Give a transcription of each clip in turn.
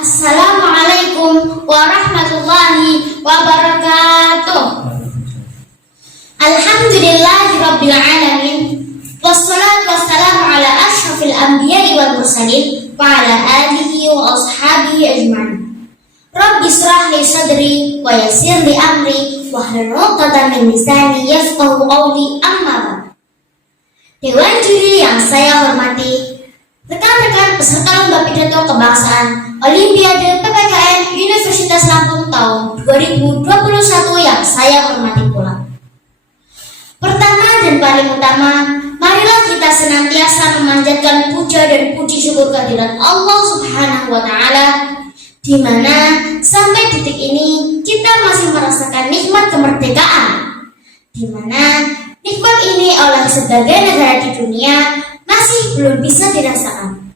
Assalamualaikum warahmatullahi wabarakatuh. Alhamdulillahirabbil alamin. Wassalatu wassalamu ala asyrafil anbiya'i wal mursalin wa ala alihi wa ashabihi ajma'in. Rabbi shrah li sadri wa yassir li amri wahlul 'uqdatam min lisani yafqahu qawli, amma ba'd. Dewan juri yang saya hormati, rekan-rekan peserta lomba pidato kebangsaan Olimpiade PPKN Universitas Lampung tahun 2021 yang saya hormati pula. Pertama dan paling utama, marilah kita senantiasa memanjatkan puja dan puji syukur kehadirat Allah Subhanahu wa Ta'ala, di mana sampai detik ini kita masih merasakan nikmat kemerdekaan, di mana nikmat ini oleh sebagai negara di dunia masih belum bisa dirasakan.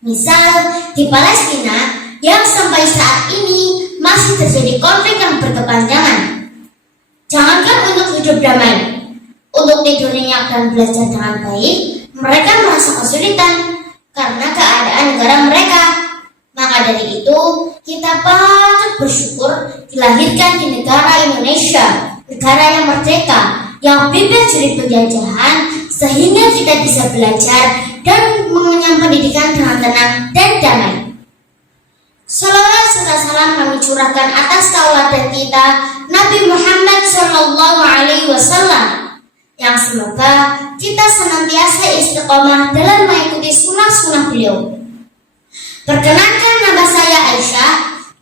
Misal di Palestina yang sampai saat ini masih terjadi konflik yang berkepanjangan. Jangankan untuk hidup damai, untuk tidur nyenyak dan belajar dengan baik, mereka merasa kesulitan karena keadaan negara mereka. Maka dari itu, kita patut bersyukur dilahirkan di negara Indonesia, negara yang merdeka, yang bebas dari penjajahan, sehingga kita bisa belajar dan mengenyam pendidikan dengan tenang dan damai. Salawat serta salam kami curahkan atas tauladan kita Nabi Muhammad SAW, yang semoga kita senantiasa istiqomah dalam mengikuti sunnah-sunnah beliau. Perkenankan, nama saya Aisyah,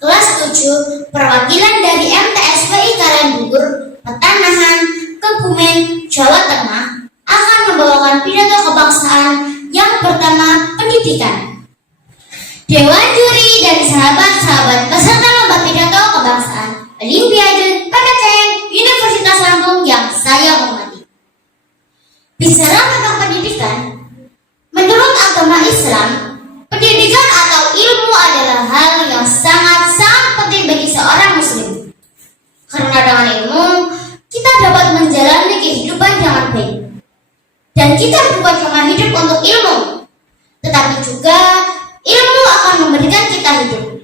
kelas 7, perwakilan dari MTSWI Karandugur, Petanahan, Kebumen, Jawa Tengah, akan membawakan pidato kebangsaan yang pertama, pendidikan. Dewan juri dan sahabat-sahabat peserta lomba pidato kebangsaan Olimpiade PPKN Universitas Lampung yang saya hormati. Bicara tentang pendidikan, menurut agama Islam, pendidikan atau ilmu adalah hal yang sangat-sangat penting bagi seorang muslim. Karena dengan ilmu, kita dapat menjalani kehidupan dengan baik. Dan kita bukan cuma hidup untuk ilmu, tetapi juga ilmu akan memberikan kita hidup.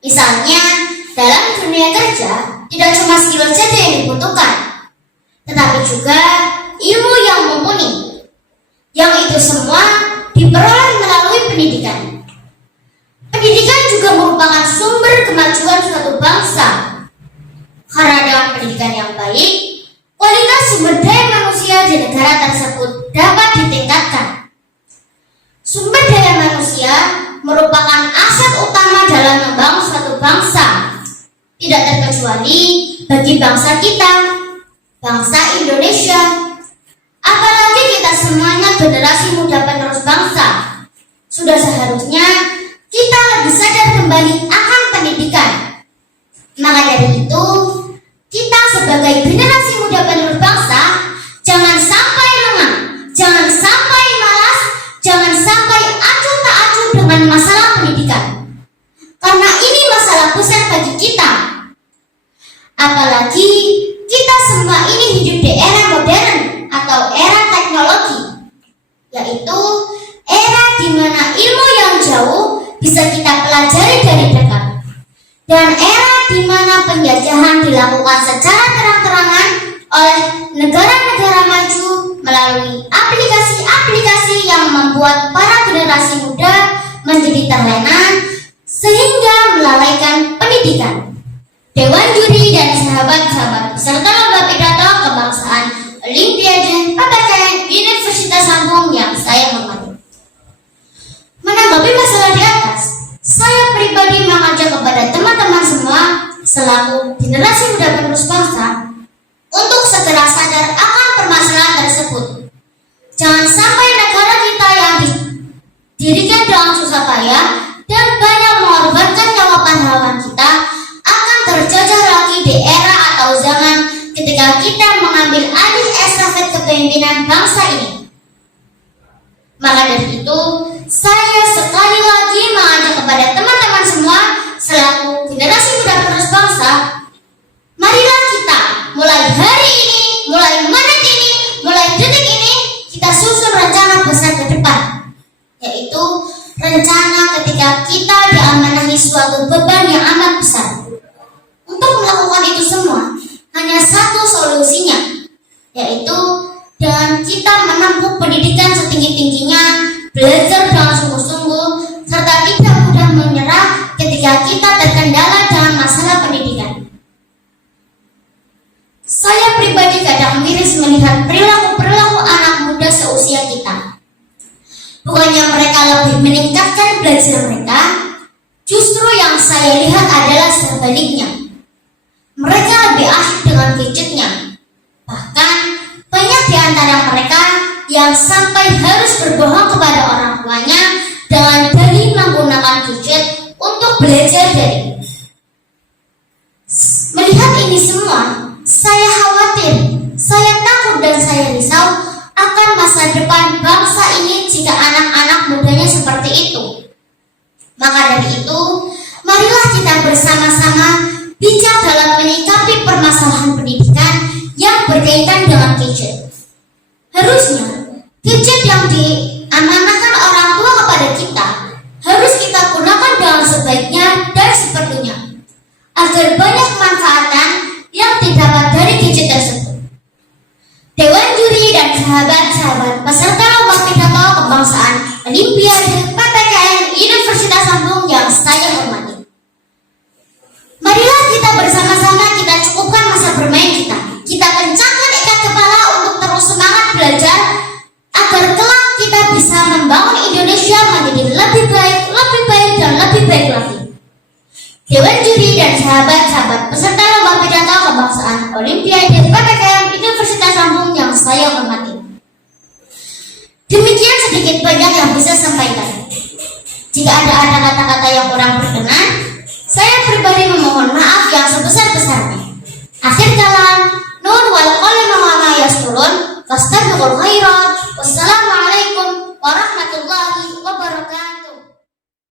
Misalnya, dalam dunia kerja, tidak cuma skill saja yang dibutuhkan, tetapi juga ilmu yang mumpuni. Yang itu semua diperoleh melalui pendidikan. Pendidikan juga merupakan sumber kemajuan suatu bangsa. Karena dengan pendidikan yang baik, kualitas sumber daya manusia di negara tersebut dapat ditingkatkan. Sumber daya manusia merupakan aset utama dalam membangun suatu bangsa, tidak terkecuali bagi bangsa kita, bangsa Indonesia. Apalagi kita semuanya generasi muda penerus bangsa. Sudah seharusnya kita lebih sadar kembali akan pendidikan. Maka dari itu, kita sebagai generasi muda penerus bangsa, jangan sampai lengah, jangan sampai malas, jangan sampai acuh tak acuh dengan masalah pendidikan. Karena ini masalah besar bagi kita. Apalagi kita semua ini hidup di era modern atau era teknologi, yaitu era di mana ilmu yang jauh bisa kita pelajari dari dekat, dan era di mana penjajahan dilakukan secara terang-terangan oleh negara-negara maju melalui aplikasi-aplikasi yang membuat para generasi muda menjadi terlena sehingga melalaikan pendidikan. Dewan juri dan sahabat-sahabat peserta lomba pidato kebangsaan Olimpiade PPKN Universitas Lampung yang saya hormati. Menanggapi masalah di atas, saya pribadi mengajak kepada teman-teman semua selaku generasi muda penerus bangsa untuk segera sadar akan permasalahan tersebut. Jangan sampai negara kita yang didirikan dengan susah payah dan banyak mengorbankan nyawa pahlawan kita akan terjajah lagi di era atau zaman ketika kita mengambil alih estafet kepemimpinan bangsa ini. Maka dari itu, saya sekali lagi mengajak kepada teman-teman semua selaku generasi muda penerus bangsa, marilah kita mulai hari ini, mulai menit ini, mulai detik ini, kita susun rencana besar ke depan, yaitu rencana ketika kita diamanahi mereka lebih meningkatkan belajar mereka, justru yang saya lihat adalah sebaliknya. Mereka lebih asik dengan gadgetnya. Bahkan banyak di antara mereka yang sampai harus berbohong kepada orang tuanya dengan dalih menggunakan gadget untuk belajar dari. Melihat ini semua, saya khawatir, saya takut dan saya risau akan masa depan bangsa ini jika anak-anak mudanya seperti itu. Maka dari itu, marilah kita bersama-sama bijak dalam menyikapi permasalahan pendidikan yang berkaitan dengan gadget. Harusnya, gadget yang diamanahkan orang tua kepada kita harus kita gunakan dengan sebaiknya dan seperlunya, agar banyak manfaatan yang didapat dari gadget tersebut. Dewan Juri dan sahabat-sahabat peserta lomba pidato kebangsaan Olimpiade PTKN Universitas Lampung yang saya hormati. Marilah kita bersama-sama kita cukupkan masa bermain kita. Kita kencangkan ikat kepala untuk terus semangat belajar agar kelak kita bisa membangun Indonesia menjadi lebih baik dan lebih baik lagi. Dewan Juri dan sahabat-sahabat peserta lomba pidato kebangsaan Olimpiade PTKN Universitas Lampung yang saya hormati. Demikian sedikit banyak yang bisa sampaikan. Jika ada kata-kata yang kurang berkenan,